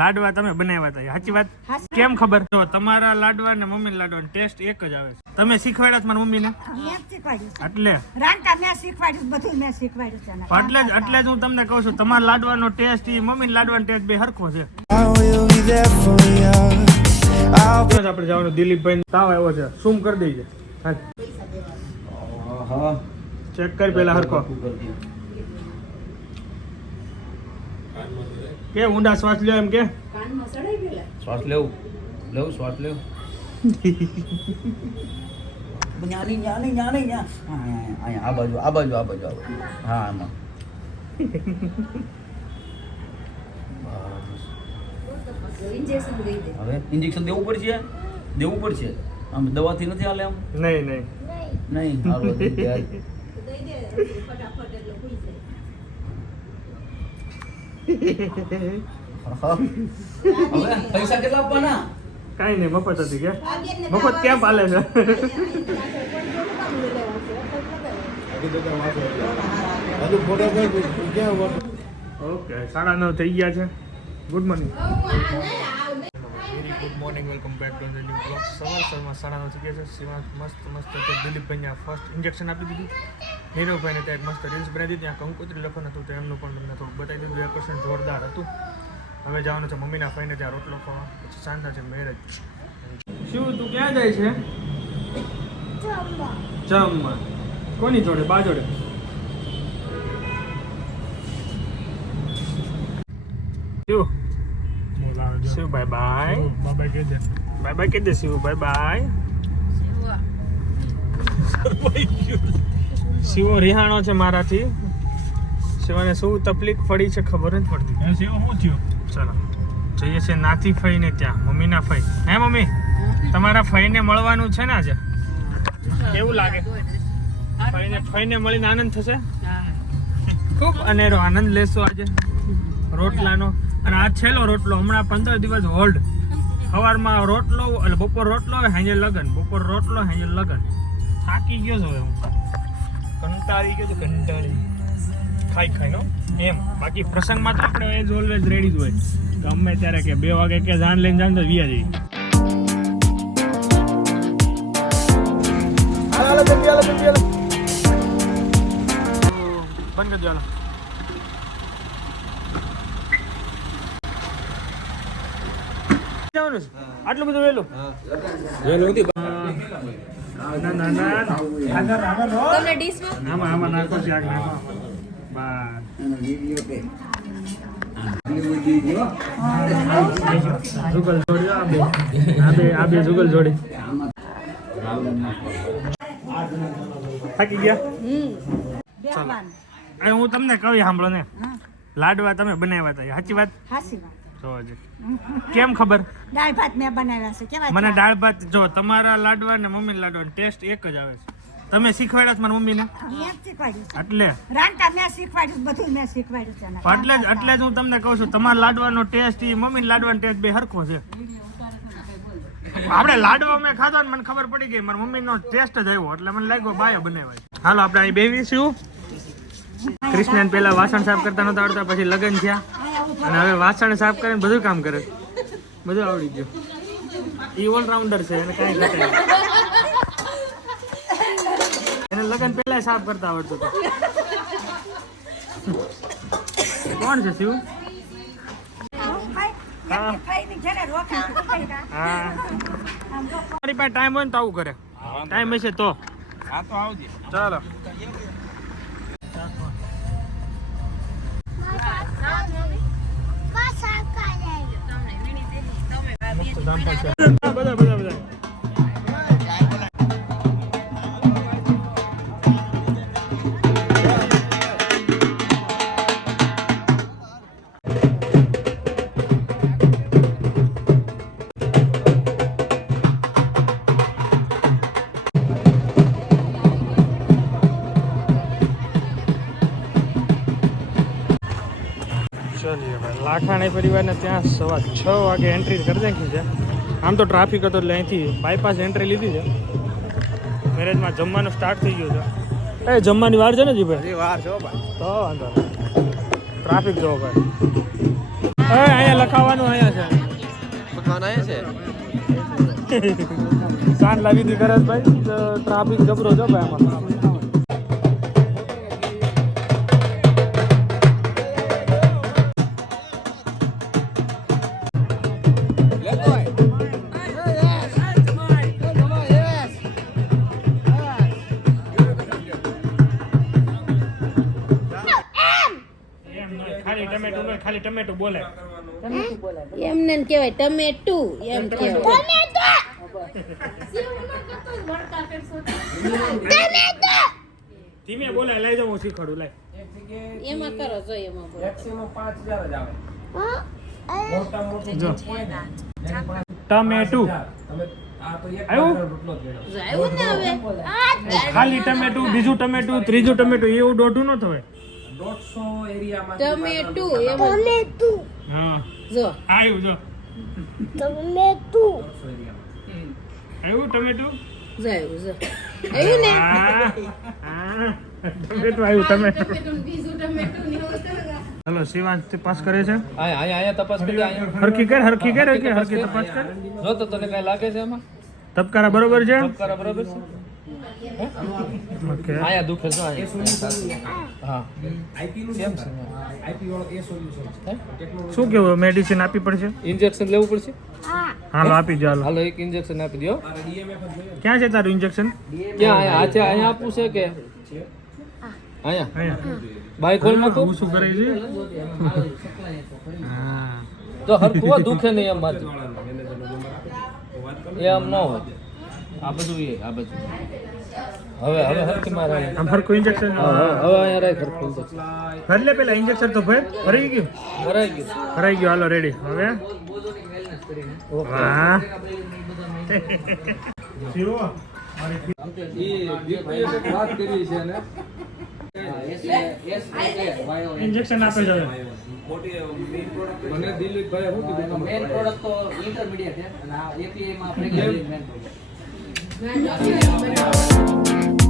લાડવા તમે બનાવ્યા હતા, સાચી વાત? કેમ ખબર? તો તમારા લાડવા ને મમ્મી લાડવા ટેસ્ટ એક જ આવે છે. તમે શીખવાડ્યા મારી મમ્મી ને? એટલે એટલે જ હું તમને કહું છું, તમારા લાડવાનો ટેસ્ટ મમ્મી લાડવાનો ટેસ્ટ બે હરખો છે. આપણે જવાનું દિલીપભાઈ તાવ આવ્યો છે, શું કરી દઈએ? ચેક કરી પેલા હરખો કે ઊંડા શ્વાસ લ્યો એમ કે શ્વાસ લેવું શ્વાસ લેવું આ બાજુ હા આમાં હવે ઇન્જેક્શન દેવું પડશે આમ દવાથી નથી હાલે આમ નહીં પૈસા કેટલા આપવાના? કઈ નહીં, મફત હતી કે મફત ક્યાં પાલે છે? ઓકે 9:30 થઈ ગયા છે. Good morning. Very good morning, welcome back to the new blog. સવારમાં 9:30 થઈ ગયા છે. સીમા મસ્ત દિલીપભાઈને ફર્સ્ટ ઇન્જેક્શન આપી દીધું. નીરવભાઈને ત્યાં એક મસ્ત રીલ્સ બનાવી દીધી. ત્યાં કંકોત્રી લખવાનું હતું, તો એમનું પણ તમને થોડુંક બતાવી દીધું. ડેકોરેશન જોરદાર હતું. હવે જવાનું છે મમ્મીના ફઈને ત્યાં રોટલો ખાવા, પછી સાંજના છે મેરેજ. શું તું ક્યાં જાય છે? જમવા. કોની જોડે? બા જોડે? Shiv bye bye. બાય કહી દે શિવ. બાય. શિવો રિહાણો છે મારાથી. શિવાને શું તકલીફ પડી છે ખબર નથી પડતી. શિવ શું થયું? ચાલો જઈએ છીએ નાથી ફઈને ત્યાં, મમ્મીના ફઈ. હે મમ્મી, તમારા ફઈને મળવાનું છે ને આજે? કેવું લાગે? ફઈને મળીને આનંદ થશે? ખૂબ અનેરો આનંદ લેશો આજે રોટલાનો. અને આ છેલ્લો રોટલો, હમણાં 15 દિવસ હોલ્ડ. સવારમાં રોટલો એટલે બપોર રોટલો, સાંજે લગન. બપોર રોટલો, સાંજે લગન. થાકી ગયો છું હું, કંટાળી ગયો છું, ખાઈ નો એમ. બાકી પ્રસંગમાં તો આપણે એઝ ઓલવેઝ રેડી જ હોય, ગમે ત્યારે કે 2 વાગે કે જાન લઈને જાન તો વિયા જઈએ. બંધ કરી દેવાનો. આટલું બધું વહેલું? આમાં નાખો શાક નાખો. જુગલ જોડી આ બે જુગલ જોડી. થાકી ગયા? હું તમને કહું સાંભળો ને, લાડવા તમે બનાવ્યા હતા, સાચી વાત? કેમ ખબર? દાળ ભાત મેં બનાવ્યા છે. કેવા? મને દાળ ભાત જો તમારા લાડવા ને મમ્મી લાડવાનો ટેસ્ટ એક જ આવે છે. તમે શીખવાડ્યા મારી મમ્મીને? એટલે જ હું તમને કહું છું, તમારા લાડવાનો ટેસ્ટ મમ્મી લાડવાનો ટેસ્ટ બે હરખો છે. આપણે લાડવા મેં ખાધો ને મને ખબર પડી ગઈ મારી મમ્મીનો ટેસ્ટ જ આવ્યો, એટલે મને લાગ્યો બાયો બનાવાય. હાલો આપણે અહીં બેસીશું. કૃષ્ણને પેલા વાસણ સાફ કરતા નતા આવડતા, પછી લગ્ન થયા અને હવે વાસણ સાફ કરીને બધું કામ કરે, બધું આવડી ગયું. ઈ ઓલરાઉન્ડર છે, એને કાંઈ ઘટે નહીં. એને લગ્ન પહેલા સાફ કરતા આવડતું હતું. કોણ છે શિવ? મારી પાસે ટાઈમ હોય ને તો આવું કરે. ટાઈમ હશે તો આવજે. ચાલો બધા લાખાણી પરિવારને ત્યાં 6:15 વાગે એન્ટ્રી કરી નાખી છે. આમ તો ટ્રાફિક હતો એટલે અહીંથી બાયપાસ એન્ટ્રી લીધી છે. મેરેજમાં જમવાનું સ્ટાર્ટ થઈ ગયું છે. એ જમવાની વાર છે ને જી ભાઈ? વાર છે ભાઈ. તો વાંધો ટ્રાફિક જોવો ભાઈ. અહીંયા લખાવાનું અહીંયા મકાન આયા છે છે સાન લાવી હતી ગરજભાઈ ટ્રાફિક જબરો છે ભાઈ આમાં ખાલી ટમેટું બોલે એમને કહેવાય ટમેટું એમ કહેવાય ધીમે બોલે લઈ જાઉં હું શીખવાડું લઈ એમાં કરો જો એમાં બોલો. જો ટમેટું આવ્યું જો આવ્યું ને હવે ખાલી ટમેટું બીજું ટમેટું ત્રીજું ટમેટું એવું દોઢું ન થવાય ટમેટું એમ હા જો આવ્યું જો ટમેટું આવ્યું ટમેટું જો આવ્યું જો આવ્યું ને ટમેટું આવ્યું ટમેટું બીજું ટમેટું ને એવું કરો. હલો શિવાંશ તે પાસ કરે છે આયા તપાસ કરી હરખી કર હરખી તપાસ કર જો તો તને કઈ લાગે છે એમાં તબકારા બરોબર છે તબકારા બરાબર છે ઓકે આયા દુખે છે હા કેમ છે શું કેવું મેડિસિન આપવી પડશે ઇન્જેક્શન લેવું પડશે હાલો આપી દો હાલો હાલો એક ઇન્જેક્શન આપી દો ક્યાં છે તારું ઇન્જેક્શન ક્યાં આયા આછે અહીંયા આપવું છે કે અહીંયા અહીંયા બાઈક હોલ માં હું શું કરે છે હા તો હરખું દુખે નહીં એમ બાજુ એમ ન હોય આ બધું એ આ બધું હવે હરખી મારે આમ હરખું ઇન્જેક્શન હવે અહીંયા રાખ હરખું injection. એટલે પેલા ઇન્જેક્શન તો ભરાઈ ગયું ભરાઈ ગયું ભરાઈ ગયું હાલો રેડી હવે વાહ ઇન્જેક્શન આપે છે મને દિલીપભાઈ શું કીધું મેન પ્રોડક્ટ તો ઇન્ટરમીડિયેટ છે અને આ API માં આપણે મેન પ્રોડક્ટ ના, ના, ના.